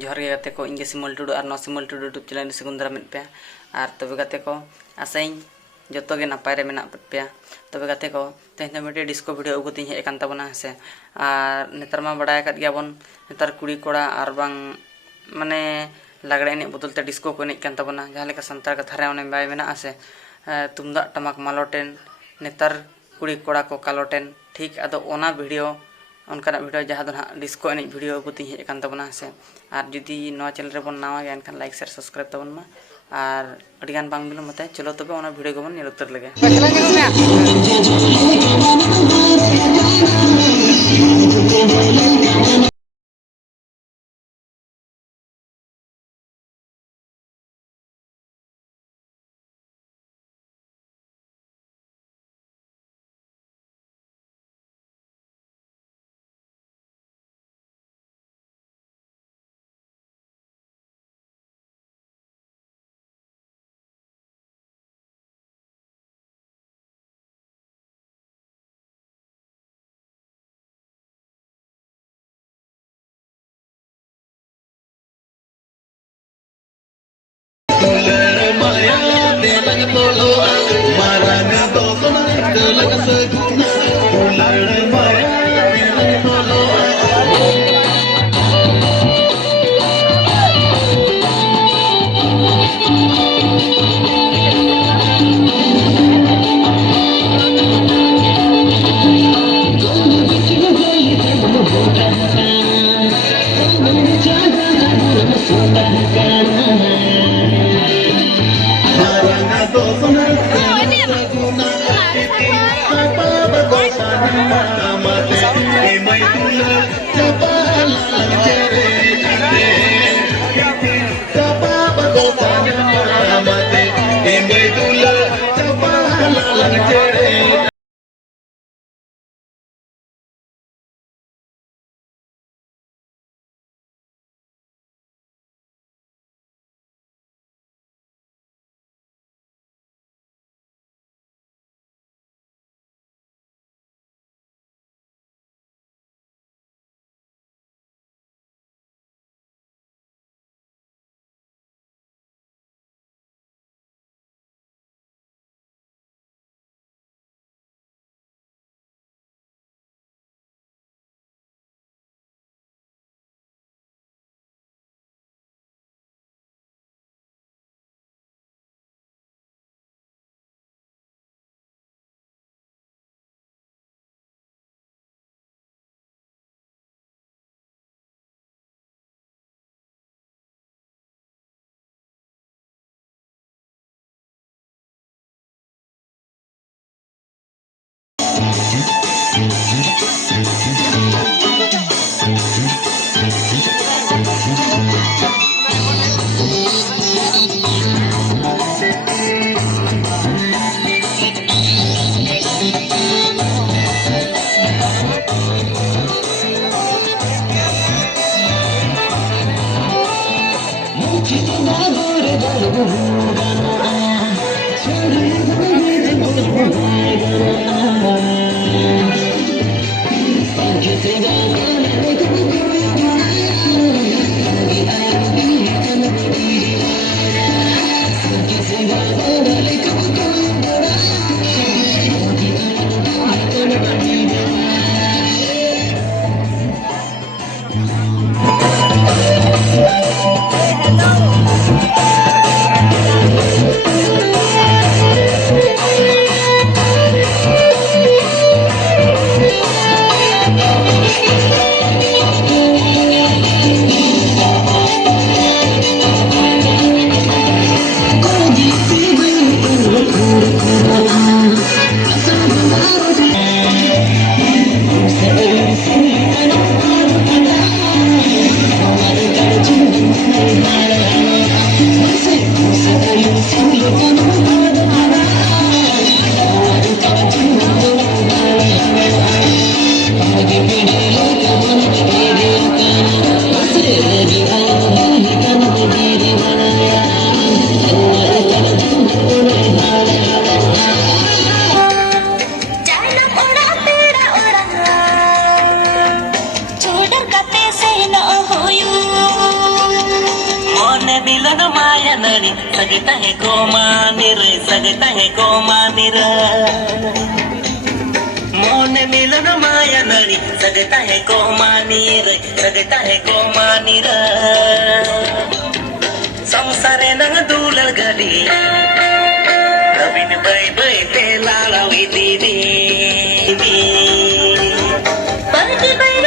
जोहार गे गाते को इंगे सिमल टुडू और नो सिमल टुडू यूट्यूब चैनल सिगुंदरा में पे और तबे गाते को आसाइन जतो गे नापाय रे मेना पे तबे गाते को तेहन मिटे डिस्को वीडियो उगुती हे एकान तबना से और नेतार मा बडाय कात गया बन नेतार कुड़ी कोड़ा और बांग माने लागड़े एने बदलते डिस्को को एने कान तबना जहां लेका संतार कथा रे ओने बाय मेना से तुमदा टमाक मालोटेन नेतार कुड़ी कोड़ा को कालोटेन ठीक आदो ओना वीडियो उनका वीडियो जहाँ दो डिस्को एने वीडियो उगुती हे एकान तबना से और जुदी नवा चैनल रे बन नावा गया एनखान लाइक शेयर सब्सक्राइब तबन मा और अडिगान बांग बिलो मते चलो तबे ओना वीडियो को बन नेल उतर लगे नळी सगता है गोमानी रे सगता है गोमानी रे मोन मिलन माया नळी सगता है गोमानी रे सगता है गोमानी रे संसारे नंग दुलर गली रबिन बै बै ते लालावी दीदी परती बै